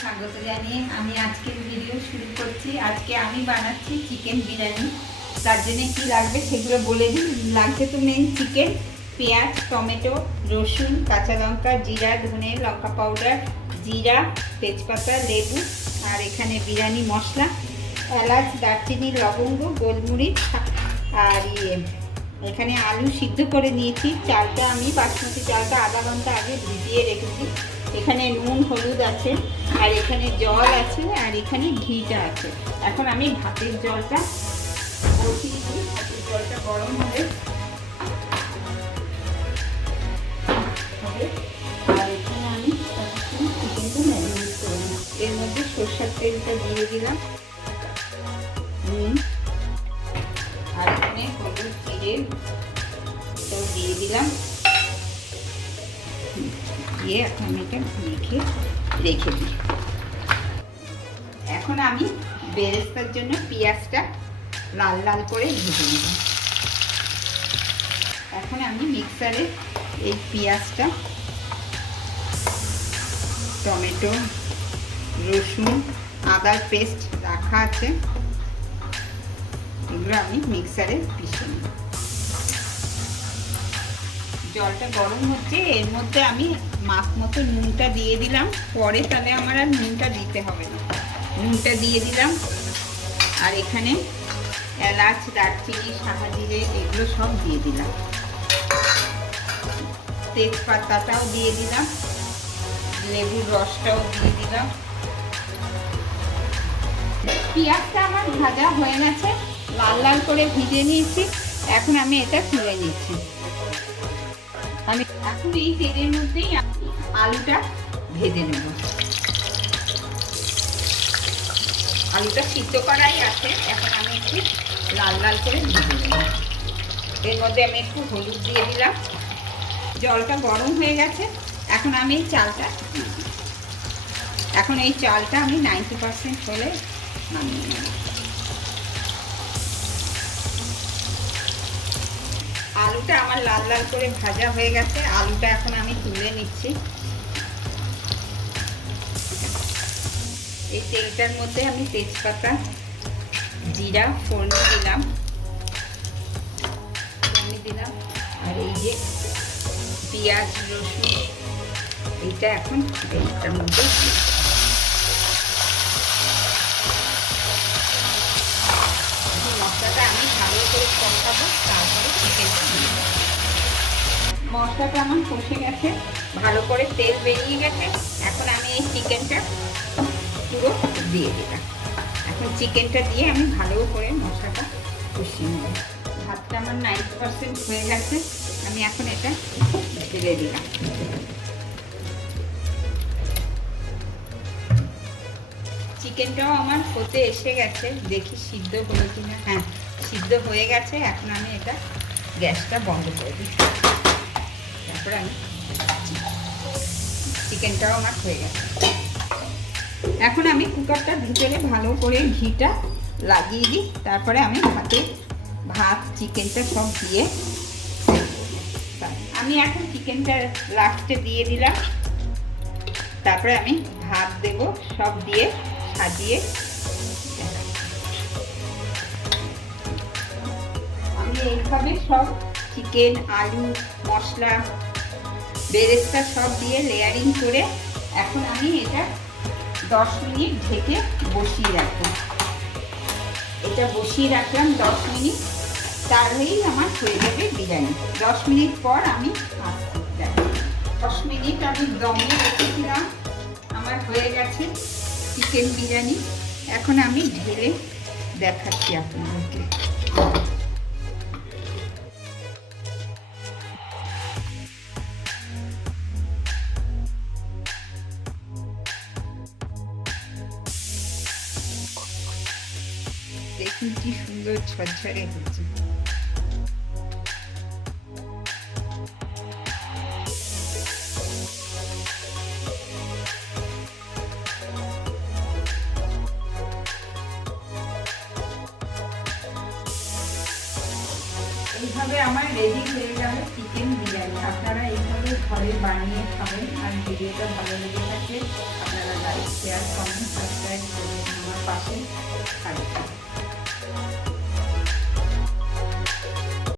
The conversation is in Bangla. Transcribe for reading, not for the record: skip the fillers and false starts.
স্বাগত জানিয়ে আমি আজকের ভিডিও শুরু করছি। আজকে আমি বানাচ্ছি চিকেন বিরিয়ানি। তার জন্য কি লাগবে সেগুলো বলে দিই। লাগছে তো মেন চিকেন, পেঁয়াজ, টমেটো, রসুন, কাঁচা লঙ্কা, জিরা, ধনে, লঙ্কা পাউডার, জিরা, তেজপাতা, লেবু, আর এখানে বিরিয়ানি মশলা, এলাচ, দারচিনি, লবঙ্গ, গোলমরিচ, আর এখানে আলু সিদ্ধ করে নিয়েছি। চালটা আমি বাসমতি চালটা আধা ঘন্টা আগে ভিজিয়ে রেখেছি। এখানে নুন হলুদ আছে, আর এখানে জল আছে, আর এখানে ঘিটা আছে। এখন আমি ভাতের জলটা বসিয়ে দিই। ভাতের জলটা গরম হবে, আর এখানে আমি চিকেনটা ম্যারিনেট করে নিই। এর মধ্যে সরষের তেলটা দিয়ে দিলাম, আর এখানে হলুদ জিরে এটাও দিয়ে দিলাম, দিয়ে এখন আমি এটা মেখে রেখে দিই। এখন আমি বেরেস্তার জন্য পেঁয়াজটা লাল লাল করে ভেজে নেব। এখন আমি মিক্সারে এই পেঁয়াজটা, টমেটো, রসুন, আদার পেস্ট রাখা আছে, এগুলো আমি মিক্সারে পিষে নেব। জলটা গরম হচ্ছে, এর মধ্যে আমি মাপ মতো নুনটা দিয়ে দিলাম। পরে তাহলে আমার আর নুনটা দিতে হবে না। নুনটা দিয়ে দিলাম, আর এখানে এলাচ, দারচিনি, সাদা জিরে এগুলো সব দিয়ে দিলাম। তেজপাতাটাও দিয়ে দিলাম, লেবুর রসটাও দিয়ে দিলাম। পেঁয়াজটা আমার ভাজা হয়ে গেছে, লাল লাল করে ভেজে নিয়েছি। এখন আমি এটা তুলে নিচ্ছি। আমি এখন এই তেলের মধ্যেই আলুটা ভেজে নেব। আলুটা সিদ্ধ করাই আছে, এখন আমি একটু লাল লাল করে ভেজে নেব। এর মধ্যে আমি একটু হলুদ দিয়ে দিলাম। জলটা গরম হয়ে গেছে, এখন আমি এই চালটা আমি 90% হলে নামিয়ে নেব। আলুটা আমার লাল লাল করে ভাজা হয়ে গেছে, আলুটা এখন আমি তুলে নিচ্ছি। এই তেলটার মধ্যে আমি তেজপাতা, জিরা ফোড়ন দিলাম, আর এই যে পেঁয়াজ, রসুন, এইটা এখন এইটার মধ্যে মশলাটা আমি ভালো করে কষাবো, তারপরে চিকেনটা দিয়ে দেবো। মশলাটা আমার কষে গেছে, ভালো করে তেল বেরিয়ে গেছে। এখন আমি এই চিকেনটা পুরো দিয়ে দিলাম। এখন চিকেনটা দিয়ে আমি ভালো করে মশলাটা কষিয়ে নেব। ভাতটা আমার 90% হয়ে গেছে, আমি এখন এটা ঢেলে দিলাম। চিকেনটাও আমার হতে এসে গেছে, দেখি সিদ্ধ হলো কিনা। হ্যাঁ, সিদ্ধ হয়ে গেছে। এখন আমি এটা গ্যাসটা বন্ধ করে দিই। তারপরে আমি চিকেনটাও আমার হয়ে গেছে। এখন আমি কুকারটার ভিতরে ভালো করে ঘিটা লাগিয়ে দিই। তারপরে আমি ভাত চিকেনটা সব দিয়ে আমি এখন চিকেনটা লাস্টে দিয়ে দিলাম। তারপরে আমি ভাত দেব, সব দিয়ে সাজিয়ে আমি এইভাবে সব চিকেন, আলু, মশলা, বেরেস্তা সব দিয়ে লেয়ারিং করে এখন আমি এটা 10 মিনিট ঢেকে বসিয়ে রাখবো। এটা বসিয়ে রাখলাম 10 মিনিট, তাহলেই আমার হয়ে যাবে বিরিয়ানি। 10 মিনিট পর আমি আসছি। 10 মিনিট আমি দমে রেখেছিলাম, আমার হয়ে গেছে চিকেন বিরিয়ানি। এখন আমি ঢেলে দেখাচ্ছি আপনাদেরকে। দেখুন কি সুন্দর ঝরঝরে হচ্ছে। এইভাবে আমার রেডি হয়ে গেল চিকেন বিরিয়ানি। আপনারা এইভাবে ঘরে বানিয়ে খাবেন। আর ভিডিওটা ভালো লেগে থাকে আপনারা লাইক শেয়ার কমেন্ট